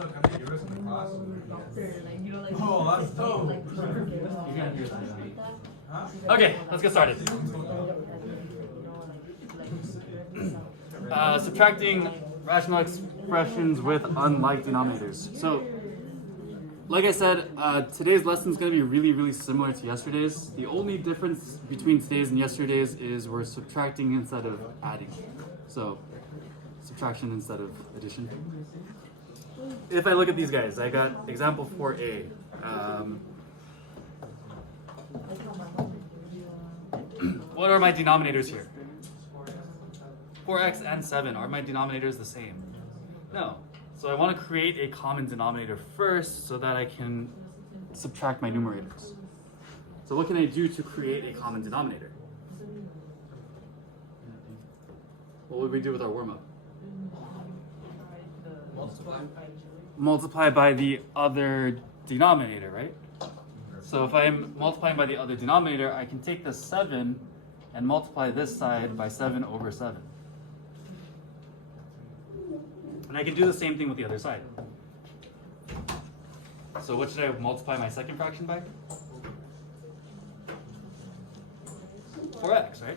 suck. I think yours in the class. Oh, that's dope. Huh? Okay, let's get started. Subtracting rational expressions with unlike denominators. So, like I said, today's lesson is going to be really similar to yesterday's. The only difference between today's and yesterday's is we're subtracting instead of adding. So, subtraction instead of addition. If I look at these guys, I got example 4a. What are my denominators here? 4x and 7. Are my denominators the same? No. So I want to create a common denominator first so that I can subtract my numerators. So what can I do to create a common denominator? What would we do with our warm-up? Multiply by the other denominator, right? So if I'm multiplying by the other denominator, I can take the 7 and multiply this side by 7 over 7. And I can do the same thing with the other side. So what should I multiply my second fraction by? 4x, right?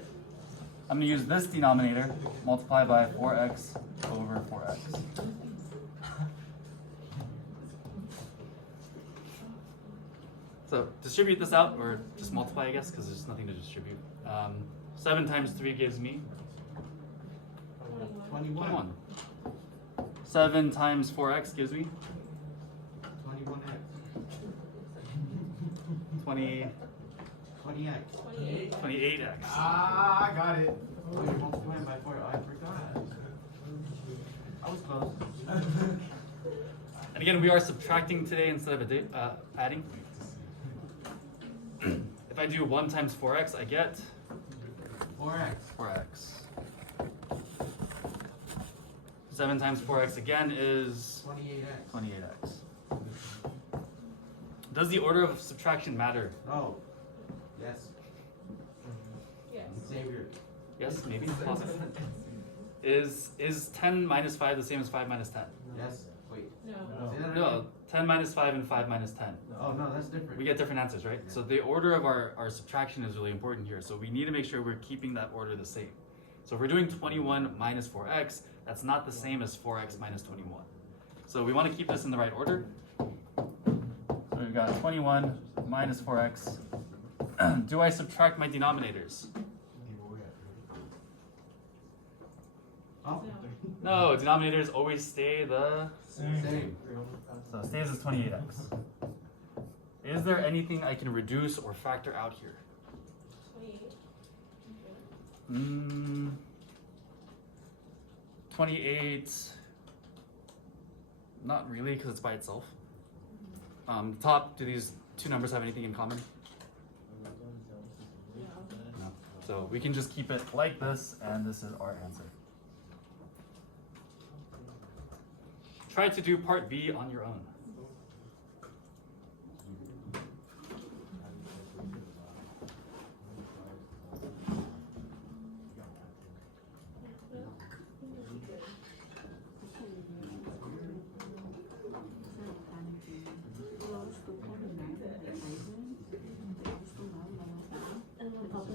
I'm going to use this denominator, multiply by 4x over 4x. So distribute this out, or just multiply, I guess, because there's nothing to distribute. 7 times 3 gives me 21. 7 times 4x gives me 21x. 28x. Ah, I got it. Oh, you're multiplying by 4. I forgot. I was close. And again, we are subtracting today instead of adding. If I do 1 times 4x, I get 4x. 4x. 7 times 4x again is 28x. 28x. Does the order of subtraction matter? No. Yes. Xavier. Yes, maybe, possibly. Is 10 minus 5 the same as 5 minus 10? Yes. Wait. No. Say that No, again. 10 minus 5 and 5 minus 10. Oh, no, that's different. We get different answers, right? So the order of our subtraction is really important here. So we need to make sure we're keeping that order the same. So if we're doing 21 minus 4x, that's not the same as 4x minus 21. So we want to keep this in the right order. So we've got 21 minus 4x. Do I subtract my denominators? Oh, No, denominators always stay the same. So it stays as 28x. Is there anything I can reduce or factor out here? 28, not really, because it's by itself. The top, do these two numbers have anything in common? No. So we can just keep it like this, and this is our answer. Try to do part B on your own.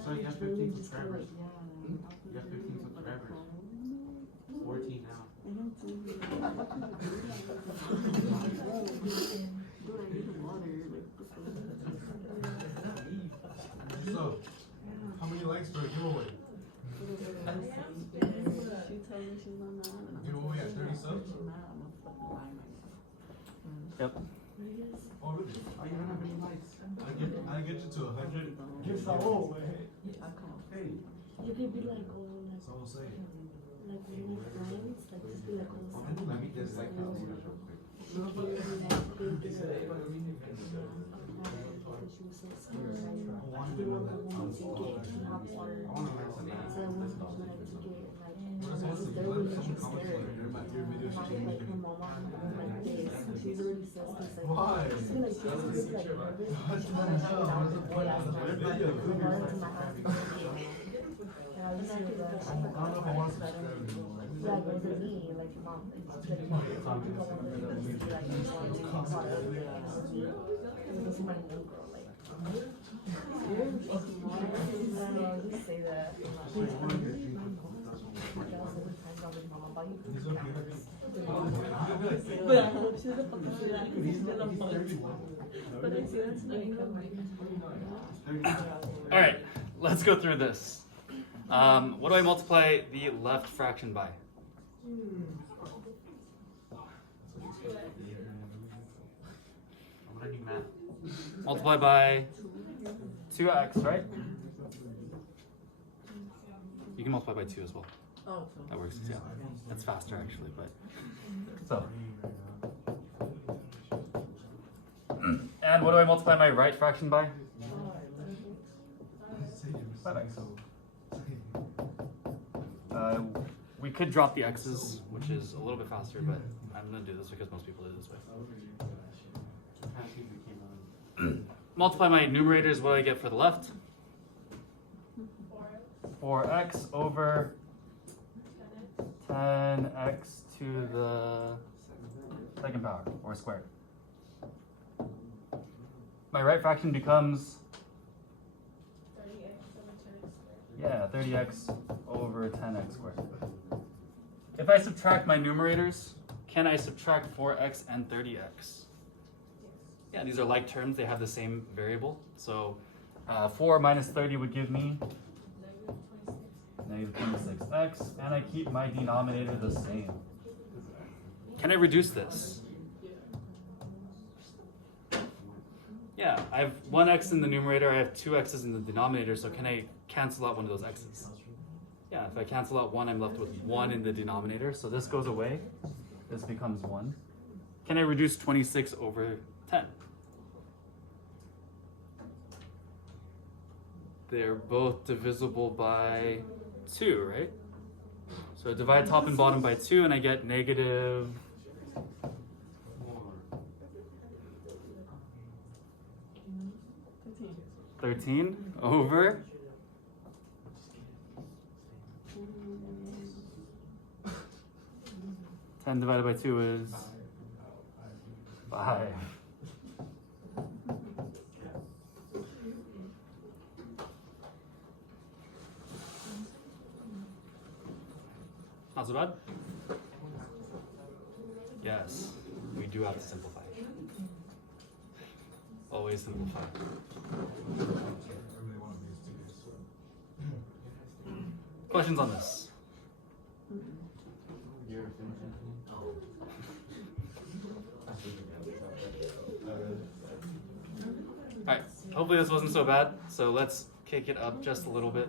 So you have 15 subscribers. You have 15 subscribers. 14 now. So, how many likes for a giveaway? Giveaway at 30 subs? Yep. Oh, really? Oh, you don't have any likes. I get you to 100. Give some more, man. Hey. You could be like, oh, So I'm saying. like when we're friends, like just be like, oh, Let me just like real quick. Why? I don't know if I want to subscribe anymore. Yeah, but with me, like mom, it's like you don't want to be like you want to talk about everything. It was my new girl, like. You say that. All right, let's go through this. What do I multiply the left fraction by? I'm learning math. Multiply by 2x, right? You can multiply by 2 as well. Oh, That works, yeah. That's faster actually, but. So. And what do I multiply my right fraction by? 5x. We could drop the x's, which is a little bit faster, but I'm going to do this because most people do it this way. Multiply my numerators, what do I get for the left? 4x over 10x to the second power, or squared. My right fraction becomes 30x over 10x squared. If I subtract my numerators, can I subtract 4x and 30x? Yeah, these are like terms, they have the same variable. So 4 minus 30 would give me negative 26x, and I keep my denominator the same. Can I reduce this? Yeah, I have 1x in the numerator, I have 2 x's in the denominator, so can I cancel out one of those x's? Yeah, if I cancel out 1, I'm left with 1 in the denominator, so this goes away. This becomes 1. Can I reduce 26 over 10? They're both divisible by 2, right? So I divide top and bottom by 2, and I get negative 13 over 10 divided by 2 is 5. Not so bad? Yes, we do have to simplify. Always simplify. Questions on this? Alright, hopefully this wasn't so bad, so let's kick it up just a little bit,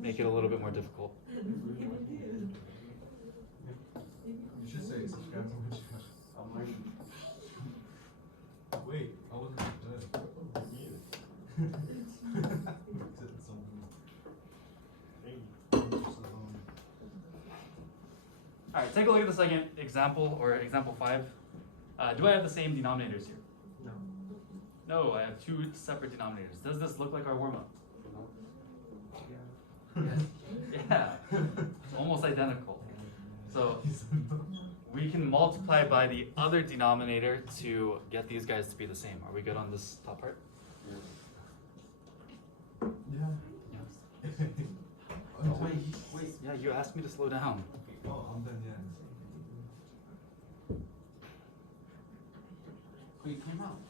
make it a little bit more difficult. You should say subscribe to my channel. I'm learning. Wait, I wasn't done. Alright, take a look at the second example, or example 5. Do I have the same denominators here? No. No, I have 2 separate denominators. Does this look like our warm-up? Yeah, it's almost identical. So we can multiply by the other denominator to get these guys to be the same. Are we good on this top part? Yeah. Oh, wait. Yeah, you asked me to slow down. Oh, I'm done, yeah. Wait, it came out.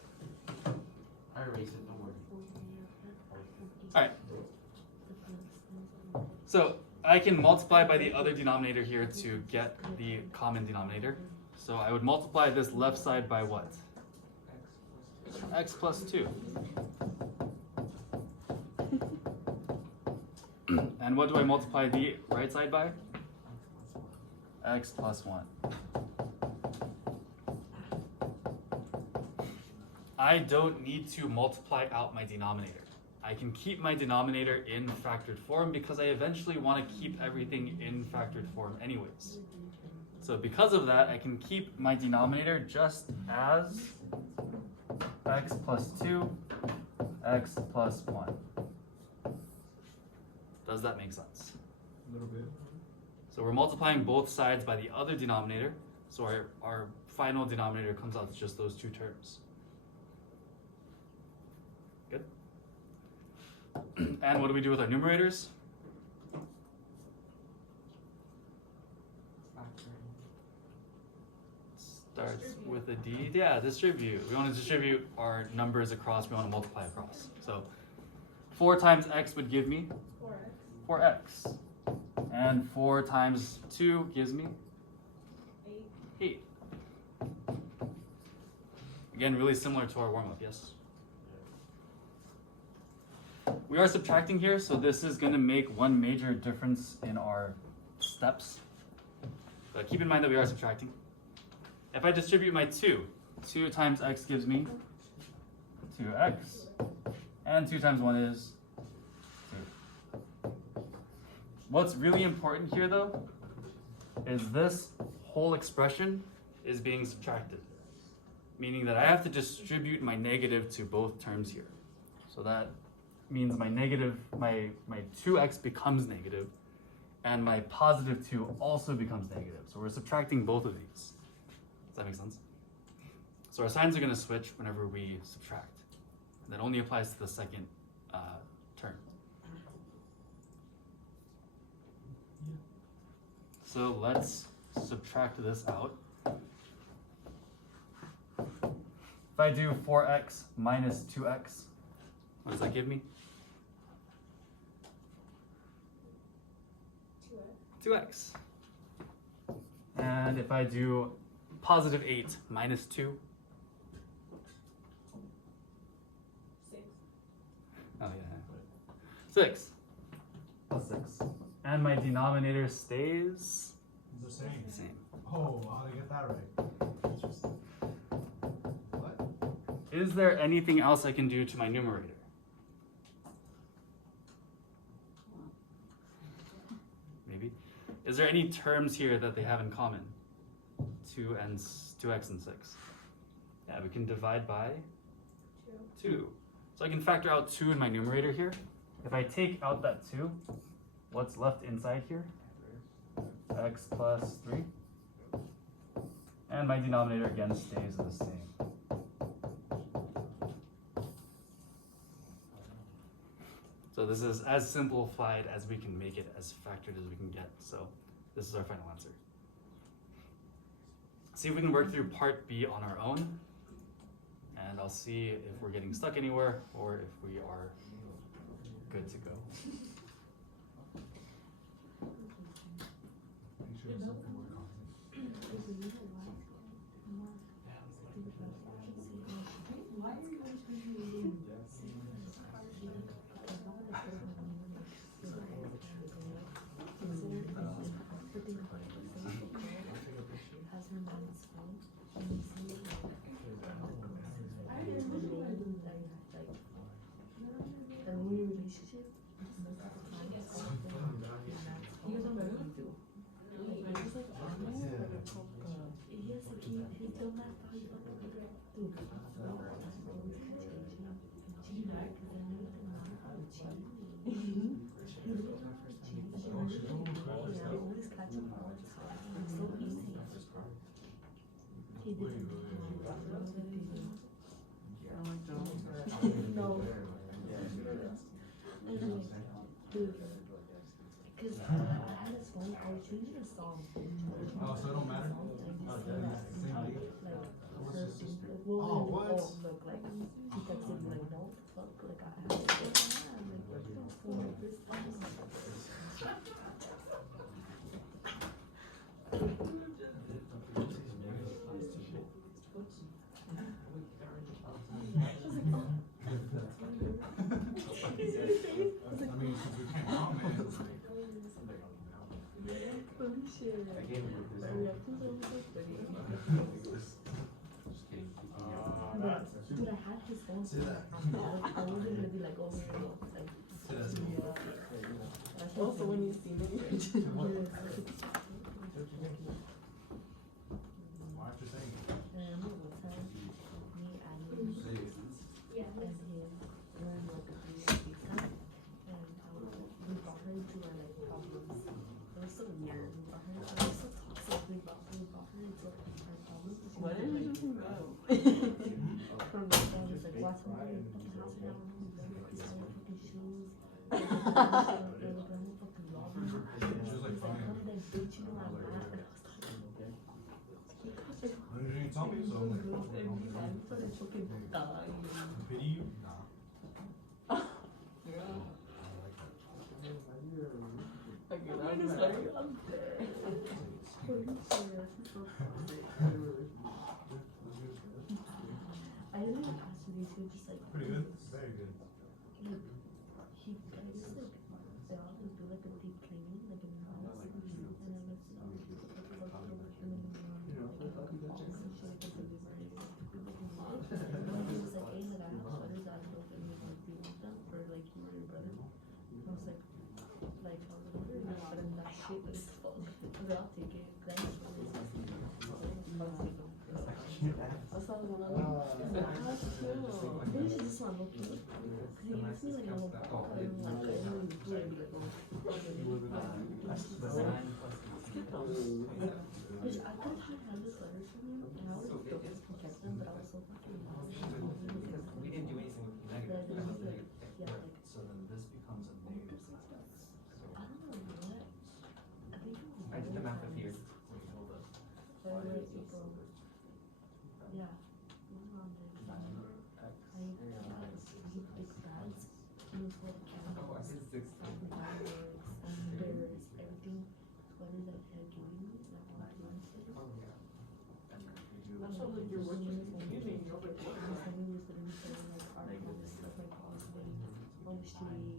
I erased it, don't worry. Alright. So I can multiply by the other denominator here to get the common denominator. So I would multiply this left side by what? X plus 2. And what do I multiply the right side by? X plus 1. I don't need to multiply out my denominator. I can keep my denominator in factored form because I eventually want to keep everything in factored form anyways. So because of that, I can keep my denominator just as x plus 2, x plus 1. Does that make sense? A little bit. So we're multiplying both sides by the other denominator. So our final denominator comes out to just those two terms. Good? And what do we do with our numerators? Starts with a D. Yeah, distribute. We want to distribute our numbers across. We want to multiply across. So 4 times x would give me 4x. And 4 times 2 gives me 8. Again, really similar to our warm-up, yes? We are subtracting here, so this is going to make one major difference in our steps. But keep in mind that we are subtracting. If I distribute my 2 times x gives me 2x. And 2 times 1 is 2. What's really important here, though, is this whole expression is being subtracted. Meaning that I have to distribute my negative to both terms here. So that means my 2x becomes negative, and my positive 2 also becomes negative. So we're subtracting both of these. Does that make sense? So our signs are going to switch whenever we subtract. And that only applies to the second term. So let's subtract this out. If I do 4x minus 2x, what does that give me? 2x. And if I do positive 8 minus 2? 6. Oh yeah. 6. Plus 6. And my denominator stays The same. the same. Oh, how did I get that right? Interesting. What? Is there anything else I can do to my numerator? Maybe. Is there any terms here that they have in common? 2x and 6. Yeah, we can divide by 2. So I can factor out 2 in my numerator here. If I take out that 2, what's left inside here? X plus 3. And my denominator again stays the same. So this is as simplified as we can make it, as factored as we can get. So this is our final answer. See if we can work through part B on our own. And I'll see if we're getting stuck anywhere or if we are good to go. You should have something more content. Because I had this one, I was changing a song. Oh, so it don't matter? Same thing. Oh, what? Look, like, he texted me, like, no, fuck, like, I have to go. I'm like, what the fuck, this time? I mean, since we can't comment, it's like. Holy shit. My reactions are so funny. Dude, I had his phone. See that? I wasn't gonna be like, oh, like, See that? also when you see me, Why aren't you saying it? remember one time, me, Ali, and him, we were in like a pizza, and we brought her into our like problems. It was so weird. We From the phone, it's like, watch my fucking house now. These are fucking shoes. She was like, He's like, fine. how did I beat you on that? You didn't tell me, so I'm like, what's going on? Pity you? Nah. I didn't even ask you these, he was just like, Pretty good? Very good. like, he, I just like, they all just do like a deep cleaning, like in the house, and then it's, and then like, all and then, like, all this and shit, like, the delivery, and then he was like, hey, like, I have sweaters that I don't think you want to want them for, like, you or your brother. And I was like, I was like, but then that shit was fuck, because I'll take it, because I just really Maybe she just want to look cute. Because he gives me like a little ball, and I'm like, I really do it, like, Which I thought he had this letters from him, and I was built to protect them, but I was so fucking lost. We didn't do anything with the negative. That I didn't feel like, yeah, like, So then this becomes a negative six x. I don't know what. I think it was. I did the math with you. February, April. Yeah. Around there. I had three big bags. And it was for the Oh, I candles, said six. fireworks, unders, everything. Sweaters that he had given me, and I wanted to learn sweaters. That sounds like you're working, using your And his family was literally selling like articles of like Causeway, Oak Street.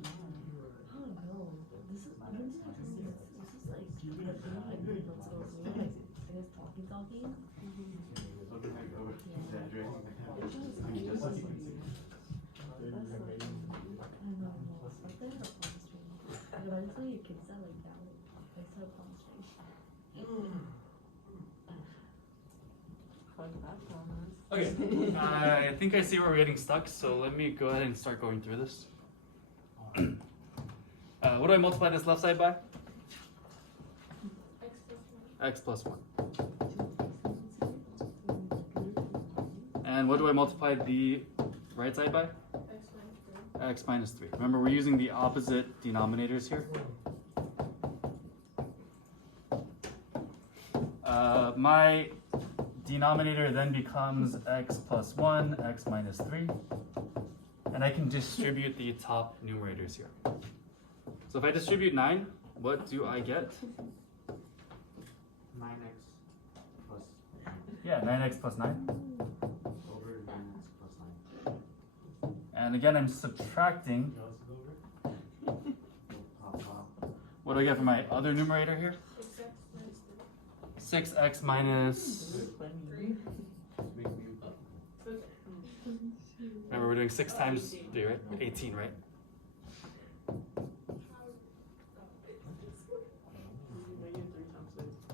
I don't know. This is like the thing like 3 months ago. So we were like, I guess talking. I don't know. Like that or Palm Springs. Like eventually your kids are like that. I said Palm Springs. Okay, I think I see where we're getting stuck, so let me go ahead and start going through this. What do I multiply this left side by? X plus 1. And what do I multiply the right side by? X minus 3. Remember, we're using the opposite denominators here. My denominator then becomes x plus 1, x minus 3. And I can distribute the top numerators here. So if I distribute 9, what do I get? 9x plus 9 Yeah, 9x plus 9. over 9x plus 9. And again, I'm subtracting. What do I get for my other numerator here? 6x minus. Remember, we're doing 6 times 3, right? 18, right?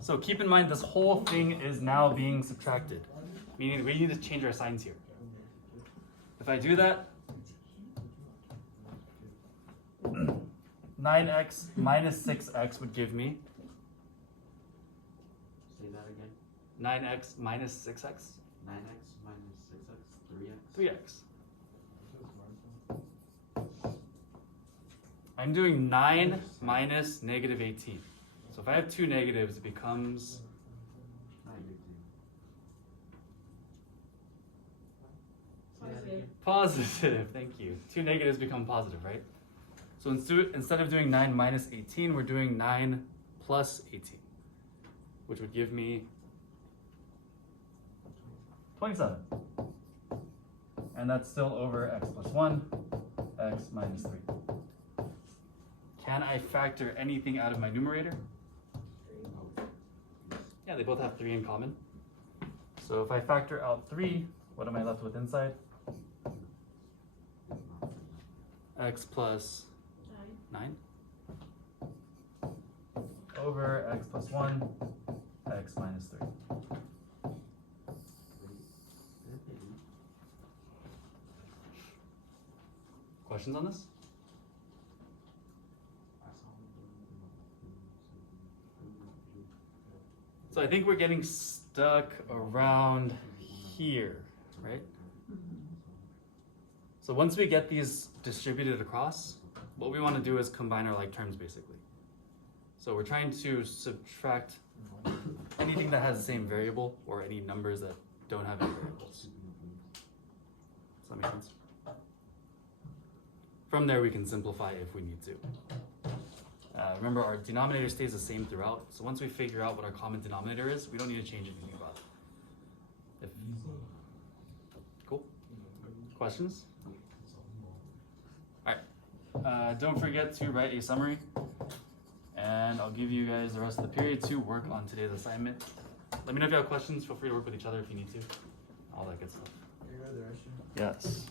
So keep in mind, this whole thing is now being subtracted, meaning we need to change our signs here. If I do that, 9x minus 6x would give me Say that again. 9x minus 6x, 9x minus 6x, 3x. 3x. I'm doing 9 minus negative 18. So if I have 2 negatives, it becomes Say that again. positive. Thank you. 2 negatives become positive, right? So instead of doing 9 minus 18, we're doing 9 plus 18, which would give me 27. And that's still over x plus 1, x minus 3. Can I factor anything out of my numerator? Yeah, they both have 3 in common. So if I factor out 3, what am I left with inside? X plus 9 over x plus 1, x minus 3. Questions on this? So I think we're getting stuck around here, right? So once we get these distributed across, what we want to do is combine our like terms basically. So we're trying to subtract anything that has the same variable or any numbers that don't have any variables. Does that make sense? From there we can simplify if we need to. Remember, our denominator stays the same throughout, so once we figure out what our common denominator is, we don't need to change anything about it. Cool? Questions? Alright, don't forget to write a summary, and I'll give you guys the rest of the period to work on today's assignment. Let me know if you have questions, feel free to work with each other if you need to, all that good stuff. Are you ready, Russian? Yes.